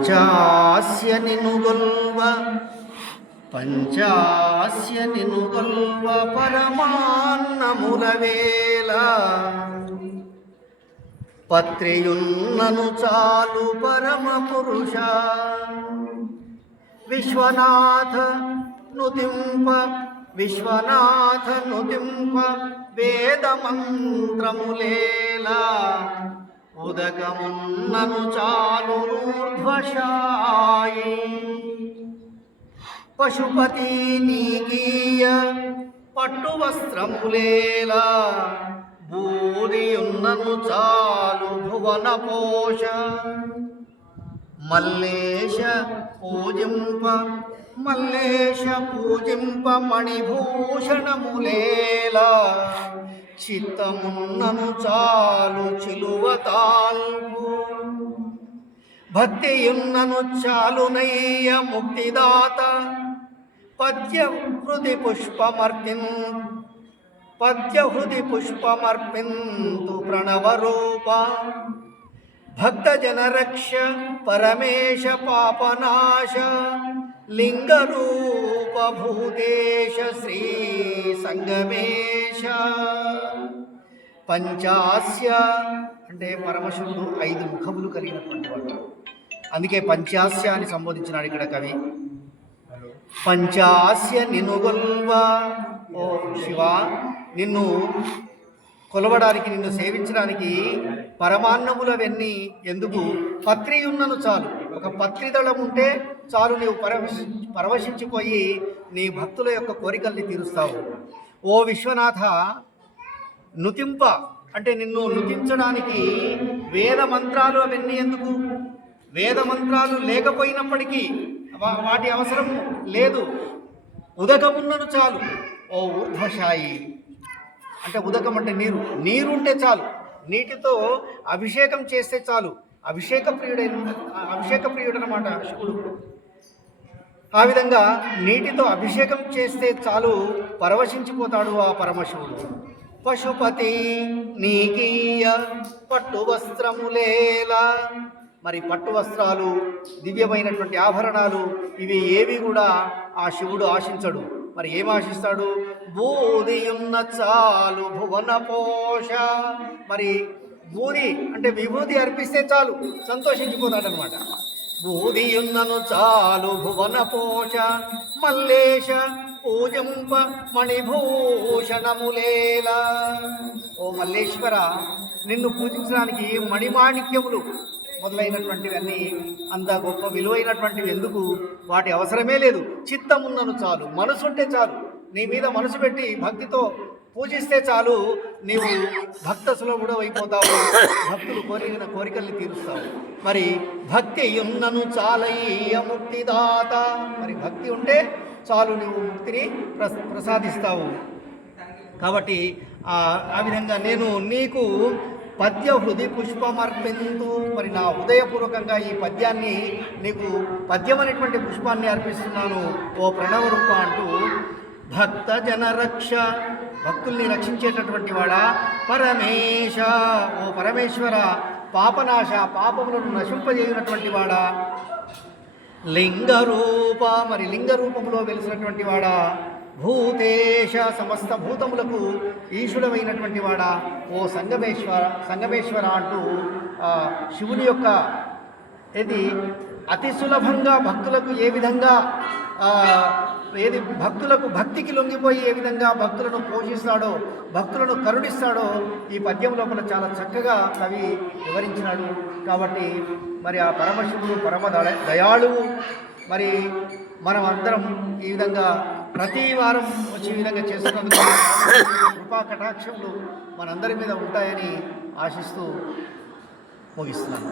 పంచాస్య నినుగొల్వ పంచాస్య నినుగొల్వ పరమాన్నముల వేళ పత్రియున్నను చాలు పరమ పురుష విశ్వనాథ నుతింప వేదమంత్రములేలా ఉదకమున్నను చాలు ఊర్ధ్వశాయి పశుపతి నీకీయ పట్టు వస్త్రములేలా బూదియున్నను చాలు భువన పోష మల్లేశ పూజింప మణిభూషణములేలా చిత్తమున్నను చాలు చిలువతాల్పు భక్తియున్నను చాలునయ్య ముక్తిదాత పద్యహృది పుష్పమర్పింతు ప్రణవరూప భక్తజనరక్ష పరమేశ పాపనాశ లింగరూప భూతేశ శ్రీ సంగమేశ. పంచాస్య అంటే పరమశివుడు 5 ముఖములు కలిగినటువంటి వాడు, అందుకే పంచాస్య అని సంబోధించినాడు ఇక్కడ కవి. పంచాస్య నినుగొల్వ, ఓ శివ, నిన్ను కొలవడానికి, నిన్ను సేవించడానికి పరమాన్నములవన్నీ ఎందుకు? పత్రి ఉన్నను చాలు, ఒక పత్రిదళం ఉంటే చాలు, నీవు పరవశించిపోయి నీ భక్తుల యొక్క కోరికల్ని తీరుస్తావు. ఓ విశ్వనాథ, నుతింప అంటే నిన్ను నుతించడానికి వేద మంత్రాలు అవన్నీ ఎందుకు? వేద మంత్రాలు లేకపోయినప్పటికీ వాటి అవసరం లేదు. ఉదకమున్నను చాలు. ఓ ఊర్ధ్వశాయి అంటే ఉదకం అంటే నీరు ఉంటే చాలు, నీటితో అభిషేకం చేస్తే చాలు. అభిషేక ప్రియుడు అన్నమాట శివుడు. ఆ విధంగా నీటితో అభిషేకం చేస్తే చాలు, పరవశించిపోతాడు ఆ పరమశివుడు. పశుపతి నీకీయ పట్టు వస్త్రములేలా, మరి పట్టు వస్త్రాలు, దివ్యమైనటువంటి ఆభరణాలు, ఇవి ఏవి కూడా ఆ శివుడు ఆశించడు. మరి ఏం ఆశిస్తాడు? బూదియున్న చాలు భువన పోష, మరి బూది అంటే విభూతి అర్పిస్తే చాలు, సంతోషించిపోతాడనమాట. బూదియున్నను చాలు భువన పోష మల్లేశ పూజింప మణిభూషణములేలా. ఓ మల్లేశ్వర, నిన్ను పూజించడానికి మణిమాణిక్యములు మొదలైనటువంటివన్నీ అంత గొప్ప విలువైనటువంటివి ఎందుకు? వాటి అవసరమే లేదు. చిత్తమున్నను చాలు, మనసుంటే చాలు, నీ మీద మనసు పెట్టి భక్తితో పూజిస్తే చాలు, నీవు భక్త సులభుడు అయిపోతావు, భక్తులు కోరిన కోరికల్ని తీరుస్తావు. మరి భక్తి ఉన్నను చాలయ్య ముక్తిదాత, మరి భక్తి ఉంటే చాలు, నీవు ముక్తిని ప్రసాదిస్తావు. కాబట్టి ఆ విధంగా నేను నీకు పద్యహృది పుష్పమర్పింతు, మరి నా హృదయపూర్వకంగా ఈ పద్యాన్ని నీకు పద్యమనేటువంటి పుష్పాన్ని అర్పిస్తున్నాను ఓ ప్రణవ రూప అంటూ, భక్త జనరక్ష, భక్తుల్ని రక్షించేటటువంటి వాడా, పరమేశ, ఓ పరమేశ్వర, పాపనాశ, పాపములను నశింపజేయునటువంటి వాడా, లింగరూప, మరి లింగరూపంలో వెలిసినటువంటి వాడా, భూతేశ, సమస్త భూతములకు ఈశ్వరమైనటువంటి వాడా, ఓ సంగమేశ్వర అంటూ శివుని యొక్క అతి సులభంగా భక్తులకు ఏ విధంగా భక్తులకు భక్తికి లొంగిపోయి ఏ విధంగా భక్తులను పోషిస్తాడో, భక్తులను కరుణిస్తాడో ఈ పద్యం లోపల చాలా చక్కగా కవి వివరించినాడు. కాబట్టి మరి ఆ పరమశివుడు పరమ దయాళువు. మరి మనం అందరం ఈ విధంగా ప్రతి వారం వచ్చి ఈ విధంగా చేస్తున్నందుకు కృపా కటాక్షములు మనందరి మీద ఉంటాయని ఆశిస్తూ ముగిస్తున్నాను.